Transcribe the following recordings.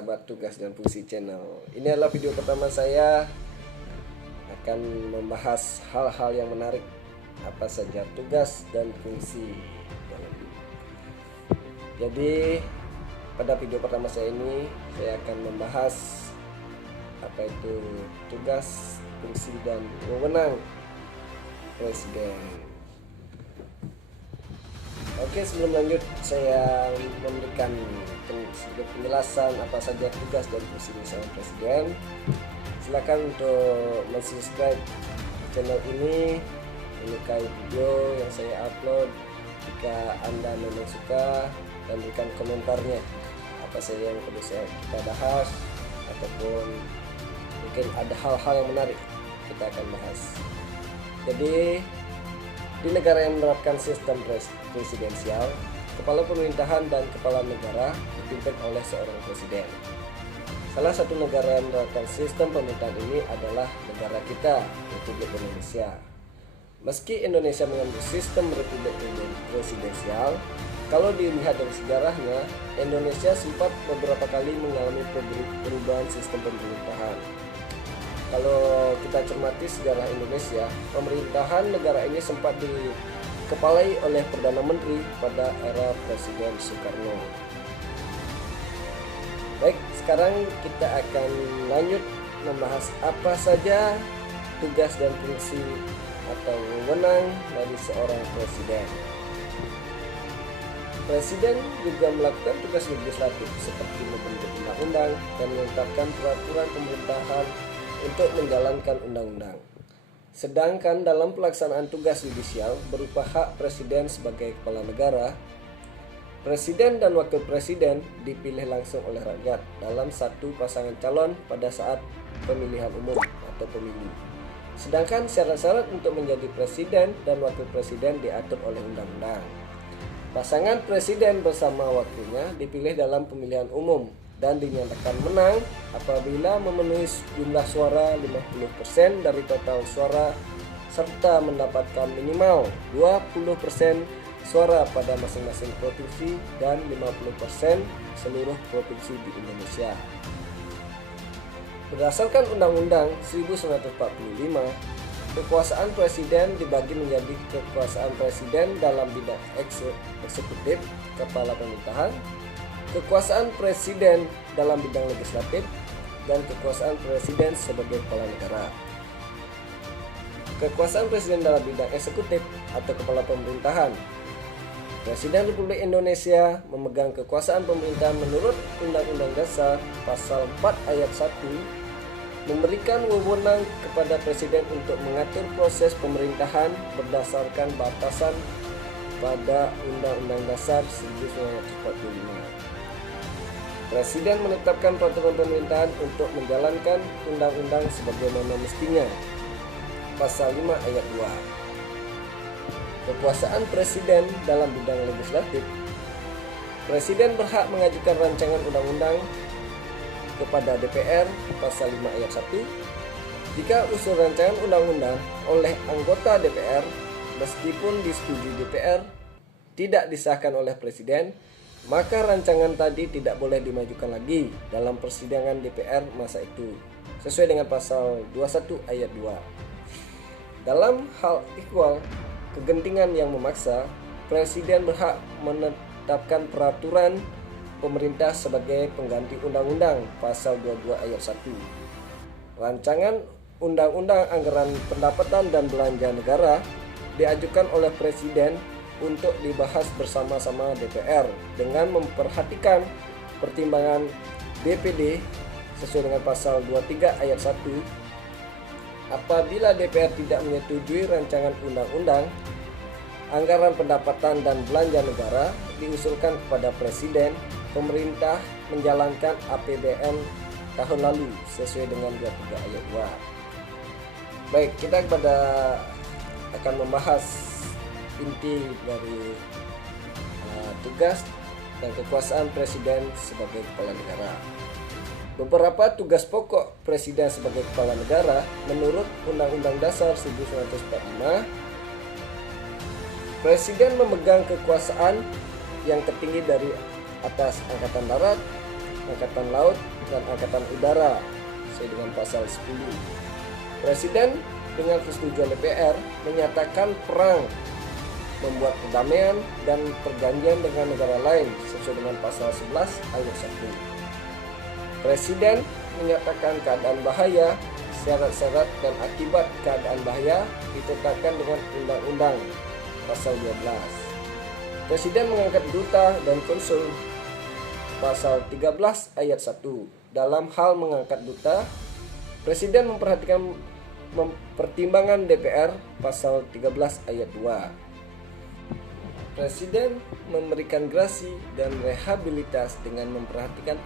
sahabat tugas dan fungsi channel. Ini adalah video pertama saya akan membahas hal-hal yang menarik, apa saja tugas dan fungsi. Jadi pada video pertama saya ini saya akan membahas apa itu tugas, fungsi dan wewenang presiden. Oke, sebelum lanjut saya memberikan penjelasan apa saja tugas dan fungsi seorang presiden. Silakan untuk subscribe channel ini, menyukai video yang saya upload. Jika Anda memang suka, dan berikan komentarnya apa saja yang perlu kita bahas, ataupun mungkin ada hal-hal yang menarik kita akan bahas. Jadi di negara yang menerapkan sistem presidensial, kepala pemerintahan dan kepala negara dipimpin oleh seorang presiden. Salah satu negara yang menerapkan sistem pemerintahan ini adalah negara kita, Republik Indonesia. Meski Indonesia mengambil sistem republik presidensial, kalau dilihat dari sejarahnya, Indonesia sempat beberapa kali mengalami perubahan sistem pemerintahan. Kalau kita cermati sejarah Indonesia, pemerintahan negara ini sempat dikepalai oleh Perdana Menteri pada era Presiden Soekarno. Baik, sekarang kita akan lanjut membahas apa saja tugas dan fungsi atau wewenang dari seorang presiden. Presiden juga melakukan tugas legislatif seperti membentuk undang-undang dan menetapkan peraturan pemerintahan untuk menjalankan undang-undang. Sedangkan dalam pelaksanaan tugas yudisial berupa hak presiden sebagai kepala negara, presiden dan wakil presiden dipilih langsung oleh rakyat dalam satu pasangan calon pada saat pemilihan umum atau pemilu. Sedangkan syarat-syarat untuk menjadi presiden dan wakil presiden diatur oleh undang-undang. Pasangan presiden bersama wakilnya dipilih dalam pemilihan umum dan dinyatakan menang apabila memenuhi jumlah suara 50% dari total suara serta mendapatkan minimal 20% suara pada masing-masing provinsi dan 50% seluruh provinsi di Indonesia. Berdasarkan Undang-Undang 1945, kekuasaan presiden dibagi menjadi kekuasaan presiden dalam bidang eksekutif, kepala pemerintahan, kekuasaan presiden dalam bidang legislatif, dan kekuasaan presiden sebagai kepala negara. Kekuasaan presiden dalam bidang eksekutif atau kepala pemerintahan. Presiden Republik Indonesia memegang kekuasaan pemerintahan menurut Undang-Undang Dasar Pasal 4 Ayat 1 memberikan wewenang kepada presiden untuk mengatur proses pemerintahan berdasarkan batasan pada Undang-Undang Dasar 1945. Presiden menetapkan peraturan pemerintahan untuk menjalankan undang-undang sebagaimana mestinya. Pasal 5 ayat 2. Kekuasaan presiden dalam bidang legislatif. Presiden berhak mengajukan rancangan undang-undang kepada DPR, pasal 5 ayat 1. Jika usul rancangan undang-undang oleh anggota DPR meskipun disetujui DPR tidak disahkan oleh presiden, maka rancangan tadi tidak boleh dimajukan lagi dalam persidangan DPR masa itu, sesuai dengan pasal 21 ayat 2. Dalam hal ikhwal kegentingan yang memaksa, presiden berhak menetapkan peraturan pemerintah sebagai pengganti undang-undang pasal 22 ayat 1. Rancangan undang-undang anggaran pendapatan dan belanja negara diajukan oleh presiden untuk dibahas bersama-sama DPR dengan memperhatikan pertimbangan DPD sesuai dengan pasal 23 ayat 1. Apabila DPR tidak menyetujui rancangan undang-undang anggaran pendapatan dan belanja negara diusulkan kepada presiden, pemerintah menjalankan APBN tahun lalu sesuai dengan 23 ayat 2. Baik, kita akan membahas inti dari tugas dan kekuasaan presiden sebagai kepala negara. Beberapa tugas pokok presiden sebagai kepala negara menurut Undang-Undang Dasar 1945. Presiden memegang kekuasaan yang tertinggi dari atas Angkatan Darat, Angkatan Laut, dan Angkatan Udara sesuai dengan pasal 10. Presiden dengan persetujuan DPR menyatakan perang, membuat perdamaian dan perjanjian dengan negara lain sesuai dengan pasal 11 ayat 1. Presiden menyatakan keadaan bahaya, syarat-syarat dan akibat keadaan bahaya ditetapkan dengan undang-undang pasal 12. Presiden mengangkat duta dan konsul pasal 13 ayat 1. Dalam hal mengangkat duta, Presiden memperhatikan pertimbangan DPR pasal 13 ayat 2. Presiden memberikan grasi dan rehabilitas dengan memperhatikan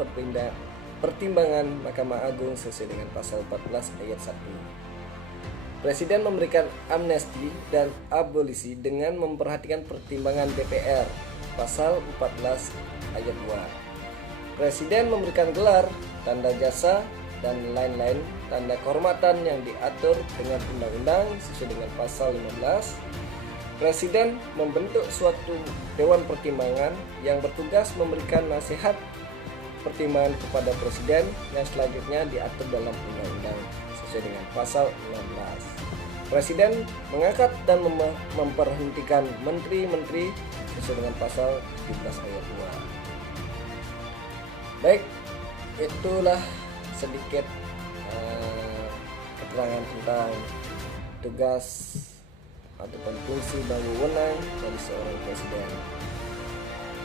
pertimbangan Mahkamah Agung sesuai dengan pasal 14 ayat 1. Presiden memberikan amnesti dan abolisi dengan memperhatikan pertimbangan DPR pasal 14 ayat 2. Presiden memberikan gelar, tanda jasa, dan lain-lain tanda kehormatan yang diatur dengan undang-undang sesuai dengan pasal 15. Presiden membentuk suatu dewan pertimbangan yang bertugas memberikan nasihat pertimbangan kepada presiden yang selanjutnya diatur dalam undang-undang sesuai dengan pasal 16. Presiden mengangkat dan memberhentikan menteri-menteri sesuai dengan pasal 17 ayat 2. Baik, itulah sedikit keterangan tentang tugas ataupun fungsi dan wewenang dari seorang presiden.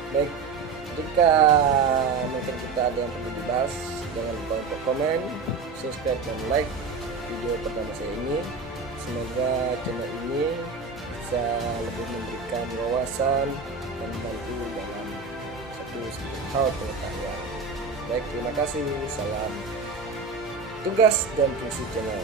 Baik, jika mungkin kita ada yang perlu dibahas, jangan lupa untuk komen, subscribe, dan like video pertama saya ini. Semoga channel ini bisa lebih memberikan wawasan dan membantu dalam satu hal pengetahuan. Baik, terima kasih. Salam tugas dan fungsi channel.